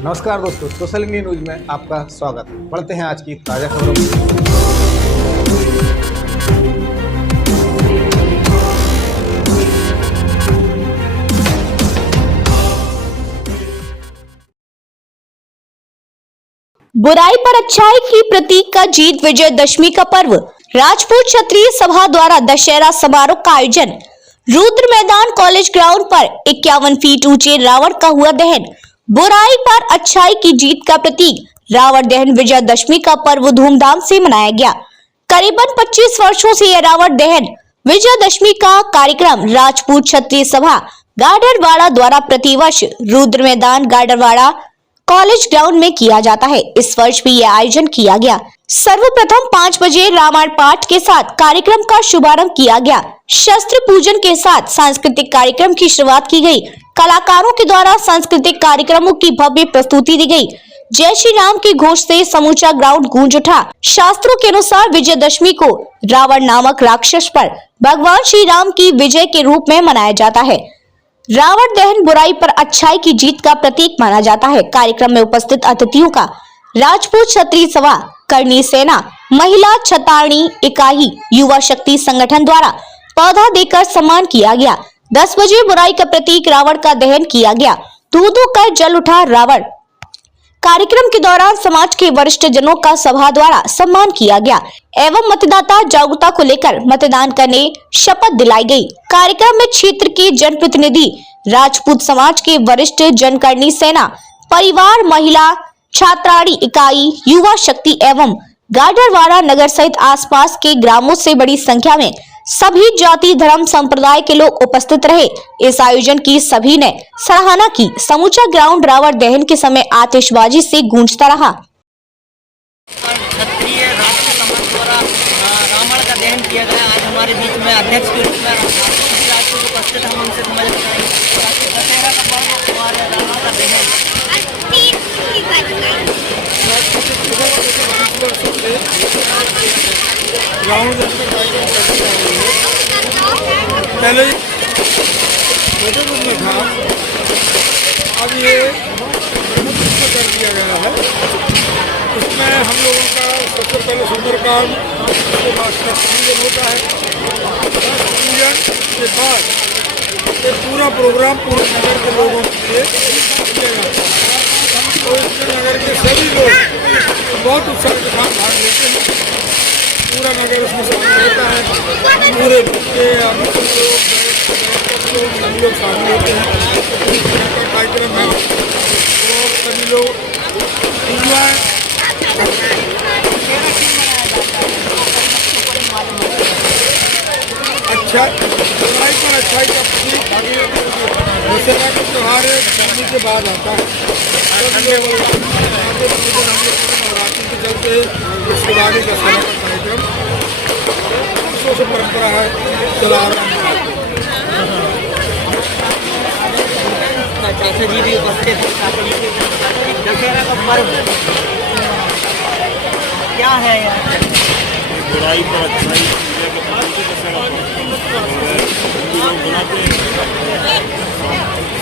नमस्कार दोस्तों, social India news में आपका स्वागत। बढ़ते हैं आज की ताजा खबरों में। बुराई पर अच्छाई की प्रतीक का जीत विजयदशमी का पर्व। राजपूत क्षत्रिय सभा द्वारा दशहरा समारोह का आयोजन। रुद्र मैदान कॉलेज ग्राउंड पर 51 फीट ऊंचे रावण का हुआ दहन। बुराई पर अच्छाई की जीत का प्रतीक रावण दहन विजयदशमी का पर्व धूमधाम से मनाया गया। करीबन 25 वर्षों से यह रावण दहन विजयदशमी का कार्यक्रम राजपूत क्षत्रिय सभा गाडरवाड़ा द्वारा प्रतिवर्ष रुद्र मैदान गाडरवाड़ा कॉलेज ग्राउंड में किया जाता है। इस वर्ष भी यह आयोजन किया गया। सर्वप्रथम 5 बजे रामायण पाठ के साथ कार्यक्रम का शुभारंभ किया गया। शस्त्र पूजन के साथ सांस्कृतिक कार्यक्रम की शुरुआत की गई। कलाकारों के द्वारा सांस्कृतिक कार्यक्रमों की भव्य प्रस्तुति दी गई। जय श्री राम के घोष से समूचा ग्राउंड गूंज उठा। शास्त्रों के अनुसार विजयदशमी को रावण नामक राक्षस पर भगवान श्री राम की विजय के रूप में मनाया जाता है। रावण दहन बुराई पर अच्छाई की जीत का प्रतीक माना जाता है। कार्यक्रम में उपस्थित अतिथियों का राजपूत क्षत्रिय सभा करनी सेना महिला छतारणी इकाई युवा शक्ति संगठन द्वारा पौधा देकर सम्मान किया गया। 10 बजे बुराई का प्रतीक रावण का दहन किया गया। धू कर जल उठा रावण। कार्यक्रम के दौरान समाज के वरिष्ठ जनों का सभा द्वारा सम्मान किया गया एवं मतदाता जागरूकता को लेकर मतदान करने शपथ दिलाई गई। कार्यक्रम में क्षेत्र के जनप्रतिनिधि राजपूत समाज के वरिष्ठ जनकरणी सेना परिवार महिला छात्राणी इकाई युवा शक्ति एवं गाडरवाड़ा नगर सहित आसपास के ग्रामों से बड़ी संख्या में सभी जाति धर्म संप्रदाय के लोग उपस्थित रहे। इस आयोजन की सभी ने सराहना की। समूचा ग्राउंड रावण दहन के समय आतिशबाजी से गूंजता रहा। क्षत्रिय राष्ट्रीय समाज द्वारा रावण का दहन किया गया। आज हमारे बीच में अध्यक्ष के रूप में राजपूत उपस्थित हम उनसे समझ दशहरा का पर्व हमारे रावण का दहन पहले में था, अब ये कर दिया गया है। इसमें हम लोगों का सबसे पहले सुंदरकांड, उसके बाद पूजन होता है। पूजन के बाद ये पूरा प्रोग्राम पूरे नगर के लोगों के लिए किया जाता है। तो इसमें नगर के सभी लोग बहुत उत्साह के साथ भाग लेते हैं। पूरा नगर उसमें शामिल होता है। पूरे बच्चे हम लोग शामिल होते हैं। कार्यक्रम है तो सभी लोग इंजॉय अच्छा बुराई पर अच्छाई का प्रतीक। दशहरा का त्यौहार गर्मी के बाद आता है। नवरात्रि के चलते इसके बाद ही दशहरा का कार्यक्रम वर्षों से परंपरा है चला आ रहा है। चाचा जी भी उपस्थित दशहरा का पर्व क्या है यार? बुराई पर अच्छाई हिंदू लोग बनाते हैं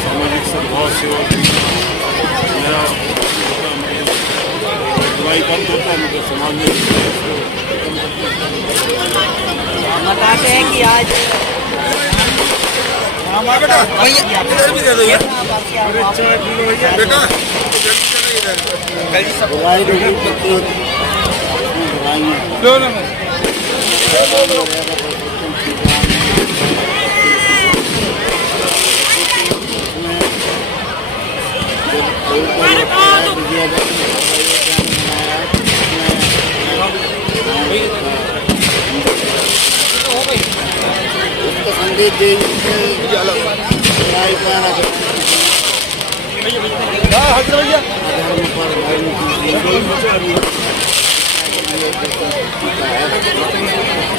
सामाजिक सद्भाव से। मेरा बुराई बंद होता है मतलब समाज में बताते हैं कि आज बुराई संदेश दे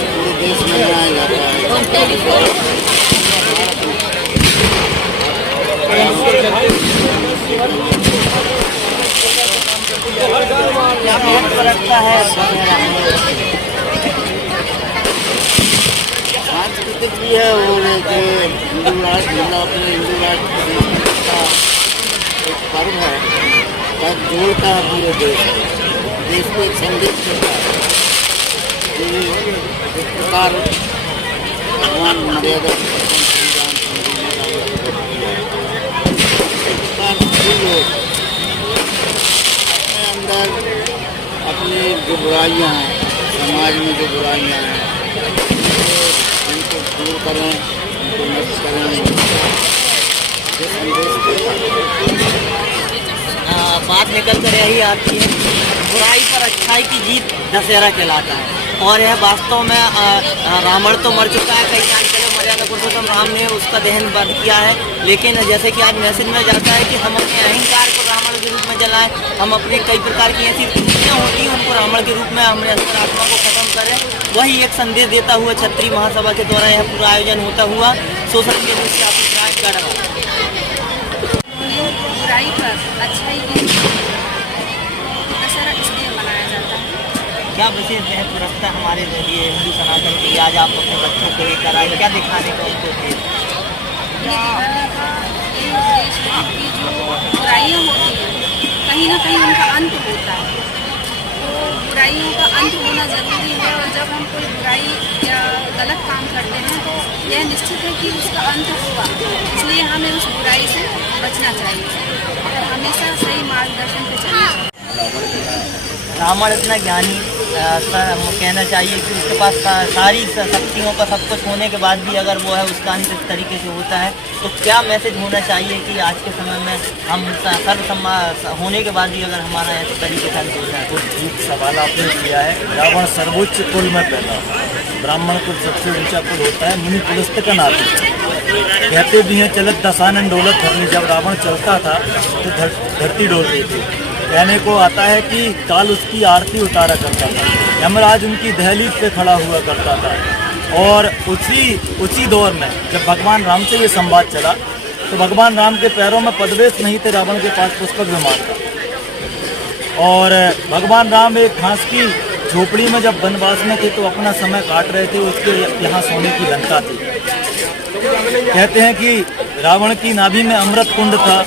पूरे देश में मनाया जाता क्या लगता है? सांस्कृतिक भी है और हिंदू राष्ट्र अपने हिंदू राष्ट्र का एक पर्व है। तक जोड़ता है पूरे देश को। देश को एक संदेश देता है कि जिस प्रकार भगवान मर्यादा सभी लोग अपने अंदर अपनी जो बुराइयां हैं, समाज में जो बुराइयां हैं, उनको दूर करें, उनको नष्ट करें, ये संदेश देता है। बात निकल कर यही आती है, बुराई पर अच्छाई की जीत दशहरा कहलाता है। और यह वास्तव में रावण तो मर चुका है, कई साल पहले मर्यादा पुरुषोत्तम राम ने उसका दहन बंद किया है। लेकिन जैसे कि आज मैसेज में जाता है कि हम अपने अहंकार को रावण के रूप में जलाएं, हम अपने कई प्रकार की ऐसी वृत्तियाँ होती हैं उनको रावण के रूप में हमने अंतरात्मा को खत्म करें। वही एक संदेश देता हुआ क्षत्रिय महासभा के द्वारा यह पूरा आयोजन होता हुआ सोशल मीडिया से आप ट्राई कर रहा है। बुराई पर अच्छाई की दशहरा इसलिए मनाया जाता है। क्या विशेष है पुरस्कार हमारे लिए हिंदू सनातन के लिए आज आप अपने बच्चों को लेकर आए, क्या दिखाने का उनको थे? ये दिखाने का यही उद्देश्य है कि जो बुराइयाँ होती हैं कहीं ना कहीं उनका अंत होता है, तो बुराइयों का अंत होना ज़रूरी है। और जब हम कोई बुराई या गलत काम करते हैं तो यह निश्चित है कि उसका अंत होगा, इसलिए हमें उस बुराई से बचना चाहिए और हमेशा सही मार्गदर्शन पे चलना चाहिए। रावण इतना ज्ञानी कहना चाहिए कि उसके पास सारी शक्तियों का सब कुछ होने के बाद भी अगर वो है उसका अंत इस तरीके से होता है, तो क्या मैसेज होना चाहिए कि आज के समय में हम सर्वसम्मान होने के बाद भी अगर हमारा इस तरीके से अंत होता है? कुछ ठीक सवाल आपने किया है। रावण सर्वोच्च कुल में पैदा हुआ, ब्राह्मण कुल सबसे ऊंचा कुल होता है, मुनि पुलस्त का नाती। कहते भी हैं चलत दसानन डोलत धरनी, जब रावण चलता था तो धरती डोलती थी। कहने को आता है कि काल उसकी आरती उतारा करता था, यमराज उनकी दहलीज पे खड़ा हुआ करता था। और उसी दौर में जब भगवान राम से ये संवाद चला तो भगवान राम के पैरों में पदवेश नहीं थे, रावण के पास पुष्पक विमान था। और भगवान राम एक घास की झोपड़ी में जब वनवास में थे तो अपना समय काट रहे थे, उसके यहाँ सोने की लंका थी। कहते हैं कि रावण की नाभि में अमृत कुंड था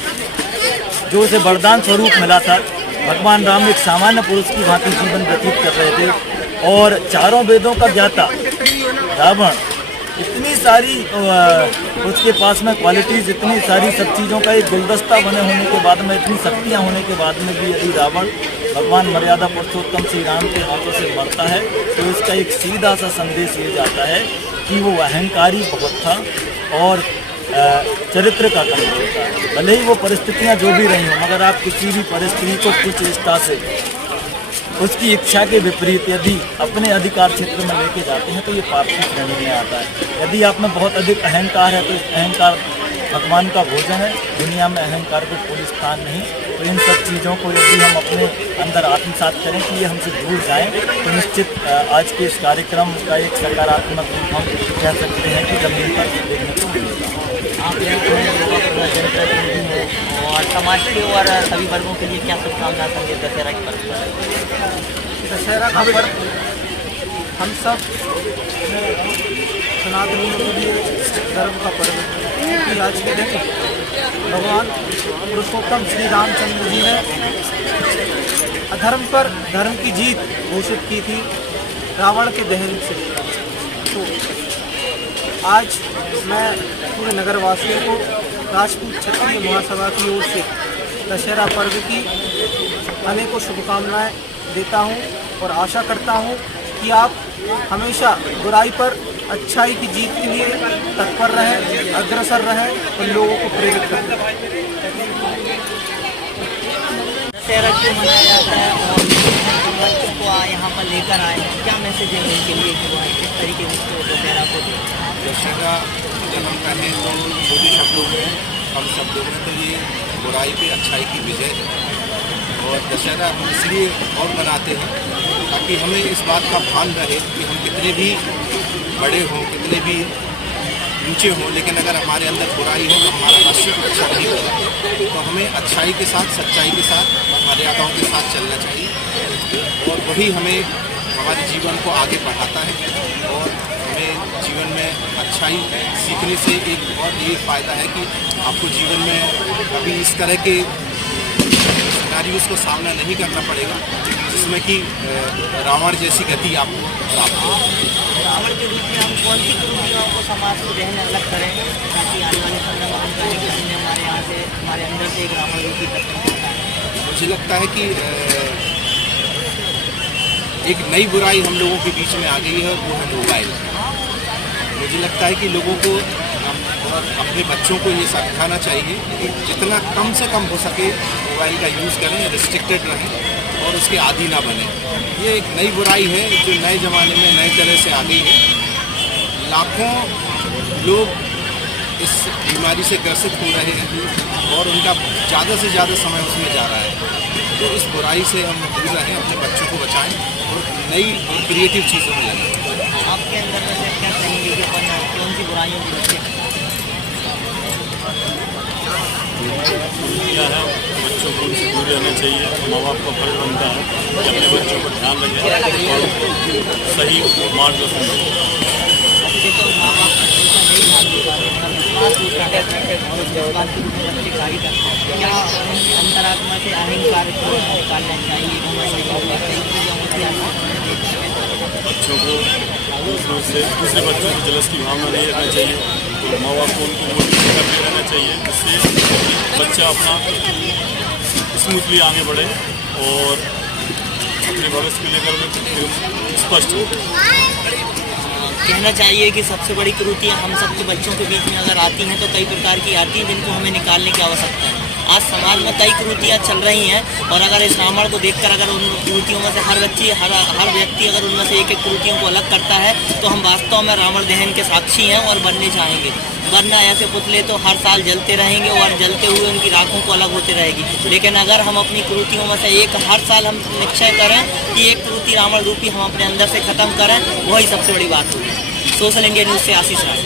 जो उसे वरदान स्वरूप मिला था। भगवान राम एक सामान्य पुरुष की भांति जीवन व्यतीत कर रहे थे और चारों वेदों का ज्ञाता रावण इतनी सारी उसके पास में क्वालिटीज, इतनी सारी सब चीज़ों का एक गुलदस्ता बने होने के बाद में, इतनी शक्तियाँ होने के बाद में भी यदि रावण भगवान मर्यादा पुरुषोत्तम श्री राम के हाथों से मरता है तो इसका एक सीधा सा संदेश ये जाता है कि वो अहंकारी बहुत था और चरित्र का कमजोर था। भले ही वो परिस्थितियाँ जो भी रही हों, मगर आप किसी भी परिस्थिति को कुचेष्टा से उसकी इच्छा के विपरीत यदि अपने अधिकार क्षेत्र में लेके जाते हैं तो ये पाप की श्रेणी में आता है। यदि आप में बहुत अधिक अहंकार है तो इस अहंकार भगवान का भोजन है, दुनिया में अहंकार को कोई स्थान नहीं। तो इन सब चीज़ों को यदि हम अपने अंदर आत्मसात करें कि ये हमसे दूर जाएं तो निश्चित आज के इस कार्यक्रम का एक सकारात्मक रूप हम कह सकते हैं कि जमीन पर देखने को मिलेगा। आप यहाँ जनप्रतिनिधि हैं और समाज के और सभी वर्गों के लिए क्या शुभकामना संदेश दशहरा के पर्व पर? दशहरा का पर्व हम सब सनातनियों के लिए गर्व का पर्व है, क्योंकि आज के दिन भगवान पुरुषोत्तम श्री रामचंद्र जी ने अधर्म पर धर्म की जीत घोषित की थी रावण के दहन से। तो आज मैं पूरे नगरवासियों को राजपूत क्षत्रिय महासभा की ओर से दशहरा पर्व की अनेकों शुभकामनाएं देता हूं और आशा करता हूं कि आप हमेशा बुराई पर अच्छाई की जीत के लिए तत्पर रहें, अग्रसर रहें और लोगों को प्रेरित करें। दशहरा क्यों मनाया जाता है और बच्चों को यहाँ पर लेकर आए हैं, क्या मैसेज है उनके लिए कि वह किस तरीके से दशहरा को? दशहरा जब हम कहें तो छोटे शब्दों में, कम शब्दों में, तो ये बुराई पे अच्छाई की विजय है। और दशहरा हम इसलिए और मनाते हैं ताकि हमें इस बात का भान रहे कि हम कितने भी बड़े हों, कितने भी ऊंचे हों, लेकिन अगर हमारे अंदर बुराई हो तो हमारा अस्तित्व अच्छा नहीं होगा। तो हमें अच्छाई के साथ, सच्चाई के साथ, मर्यादाओं के साथ चलना चाहिए और वही हमें हमारे जीवन को आगे बढ़ाता है। और हमें जीवन में अच्छाई सीखने से एक और ये फ़ायदा है कि आपको जीवन में कभी इस तरह के कभी उसको सामना नहीं करना पड़ेगा, जिसमें कि रावण जैसी गति आपको प्राप्त हो। रावण के रूप में हम कौन सी कुरीतियों को समाज को जहन अलग करें ताकि आने वाले समय में उनका निकलने हमारे यहाँ से, हमारे अंदर से एक रावण रूपी तत्व होता है। मुझे लगता है कि एक नई बुराई हम लोगों के बीच में आ गई है, वो है मोबाइल। मुझे लगता है कि लोगों को और अपने बच्चों को ये सिखाना चाहिए कि जितना कम से कम हो सके मोबाइल का यूज़ करें, रिस्ट्रिक्टेड रहें और उसके आदी ना बने। ये एक नई बुराई है जो नए ज़माने में नए तरह से आ गई है। लाखों लोग इस बीमारी से ग्रसित हो रहे हैं और उनका ज़्यादा से ज़्यादा समय उसमें जा रहा है। तो इस बुराई से हम दूर रहें, अपने बच्चों को बचाएं और नई और क्रिएटिव चीज़ों में लगें। आपके अंदर में से क्या कहेंगे कि अपन कौन सी बुराइयों की बच्चे क्या है, बच्चों को उनसे दूर रहना चाहिए। माँ बाप का फर्ज बनता है कि अपने बच्चों को ध्यान रखें और सही मार्गदर्शन दें। देखो माँ बाप नहीं ध्यान दे पा रहे और उस बात के रूप में बच्चे कार्य करते हैं। क्या अंतरात्मा से अहंकार को निकालना चाहिए? बच्चों को दूसरे बच्चों की जलस की भावना नहीं रखना चाहिए। तो माँ बाप को उनको मोटिवेट करते रहना चाहिए, जिससे बच्चा अपना स्मूथली आगे बढ़े और अपने भविष्य को लेकर स्पष्ट हो। कहना चाहिए कि सबसे बड़ी कुरीतियाँ हम सबके बच्चों के बीच में अगर आती हैं तो कई प्रकार की आती हैं जिनको हमें निकालने की आवश्यकता है। आज समाज में कई कुरीतियाँ चल रही हैं और अगर इस रावण को देखकर अगर उन कुरीतियों में से हर व्यक्ति अगर उनमें से एक एक कुरीतियों को अलग करता है तो हम वास्तव में रावण दहन के साक्षी हैं और बनने चाहेंगे। वरना ऐसे पुतले तो हर साल जलते रहेंगे और जलते हुए उनकी राखों को अलग होते रहेगी। लेकिन अगर हम अपनी कुरीतियों में से एक हर साल हम निश्चय करें कि एक कुरीति रावण रूपी हम अपने अंदर से खत्म करें, वही सबसे बड़ी बात होगी। सोशल इंडिया न्यूज़ से आशीष राय।